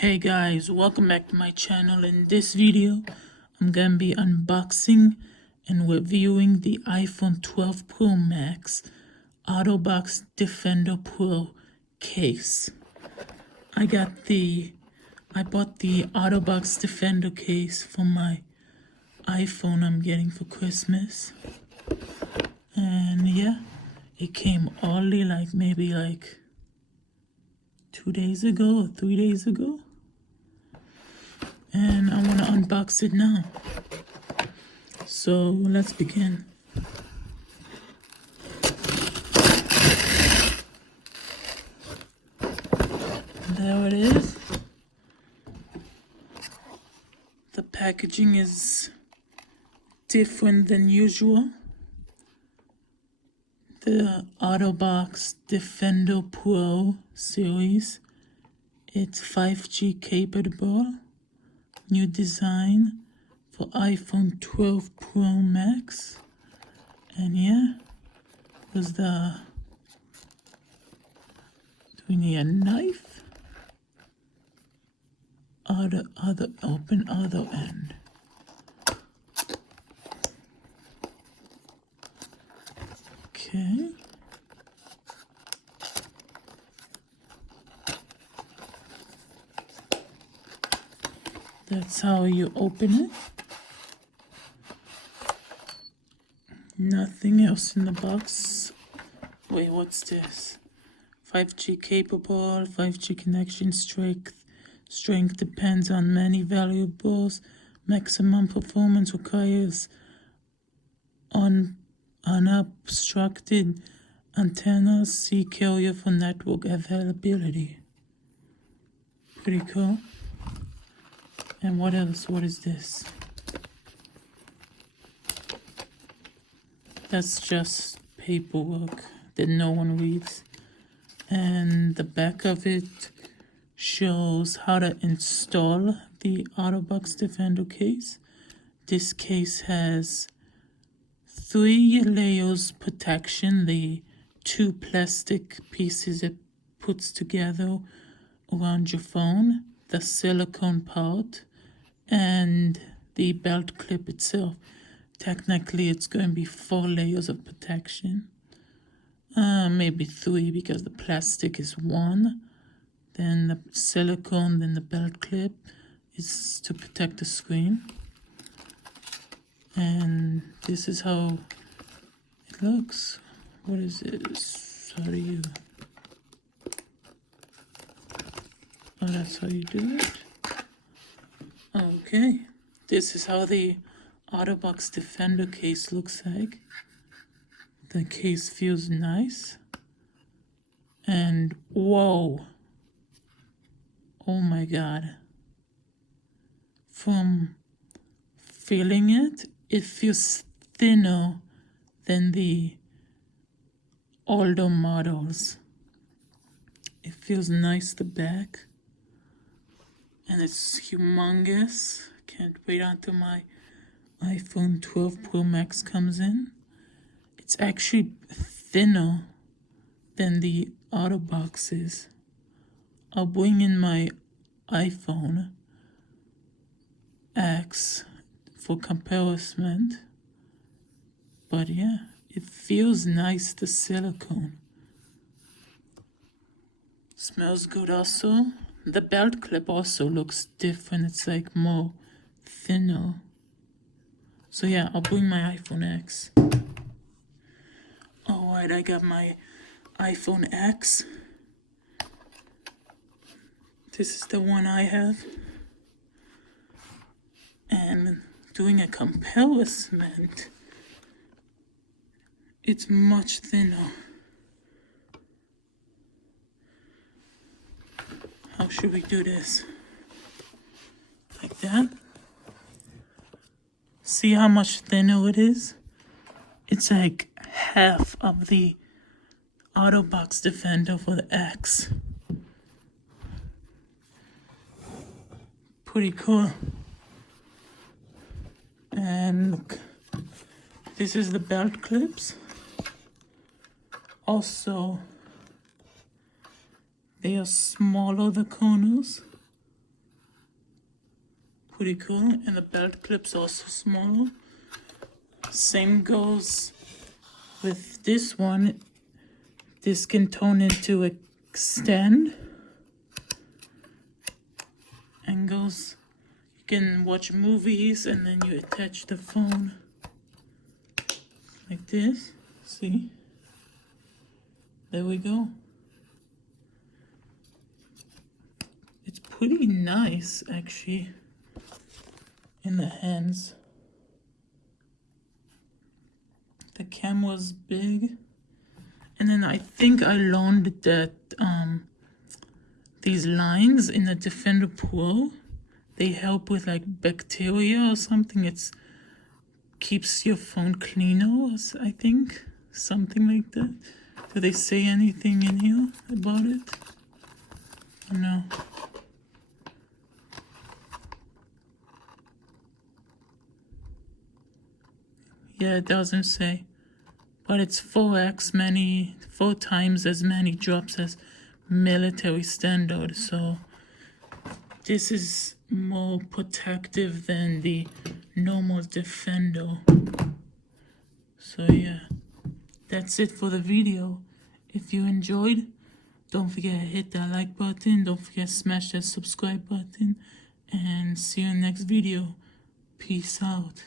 Hey guys, welcome back to my channel. In this video, I'm gonna be unboxing and reviewing the iPhone 12 Pro Max Otterbox Defender Pro case. I bought the Otterbox Defender case for my iPhone I'm getting for Christmas. And yeah, it came early, maybe 2 days ago or 3 days ago. And I want to unbox it now. So let's begin. There it is. The packaging is different than usual. The Otterbox Defender Pro series. It's 5G capable. New design for iPhone 12 Pro Max. And yeah, was do we need a knife? Open other end. Okay. That's how you open it. Nothing else in the box. Wait, what's this? 5G capable, 5G connection strength depends on many variables. Maximum performance requires unobstructed antennas. See carrier for network availability. Pretty cool. And what else? What is this? That's just paperwork that no one reads. And the back of it shows how to install the Otterbox Defender case. This case has 3 layers protection. The 2 plastic pieces it puts together around your phone, the silicone part, and the belt clip itself. Technically, it's going to be 4 layers of protection. Maybe 3 because the plastic is 1. Then the silicone, then the belt clip is to protect the screen. And this is how it looks. What is this? How do you... Oh, that's how you do it? Okay, this is how the Otterbox Defender case looks like. The case feels nice. And whoa. Oh my god. From feeling it, it feels thinner than the older models. It feels nice, the back. And it's humongous. Can't wait until my iPhone 12 Pro Max comes in. It's actually thinner than the Otterbox is. I'll bring in my iPhone X for comparison. But yeah, it feels nice, the silicone. Smells good also. The belt clip also looks different. It's more thinner. So yeah, I'll bring my iPhone X. Alright, I got my iPhone X. This is the one I have. And doing a comparison, it's much thinner. How should we do this? Like that? See how much thinner it is? It's like half of the Otterbox Defender for the X. Pretty cool. And look, this is the belt clips. Also, they are smaller, the corners. pretty cool. And the belt clip's also smaller. Same goes with this one. This can turn into a stand and goes, you can watch movies and then you attach the phone like this. See? There we go. It's pretty nice actually in the hands. The camera's big. And then I think I learned that these lines in the Defender Pro, they help with like bacteria or something. It's keeps your phone cleaner, I think. Something like that. Do they say anything in here about it? Or no? Yeah, it doesn't say. But it's 4 times as many drops as military standard. So this is more protective than the normal Defender. So yeah, that's it for the video. If you enjoyed, don't forget to hit that like button. Don't forget to smash that subscribe button. And see you in the next video. Peace out.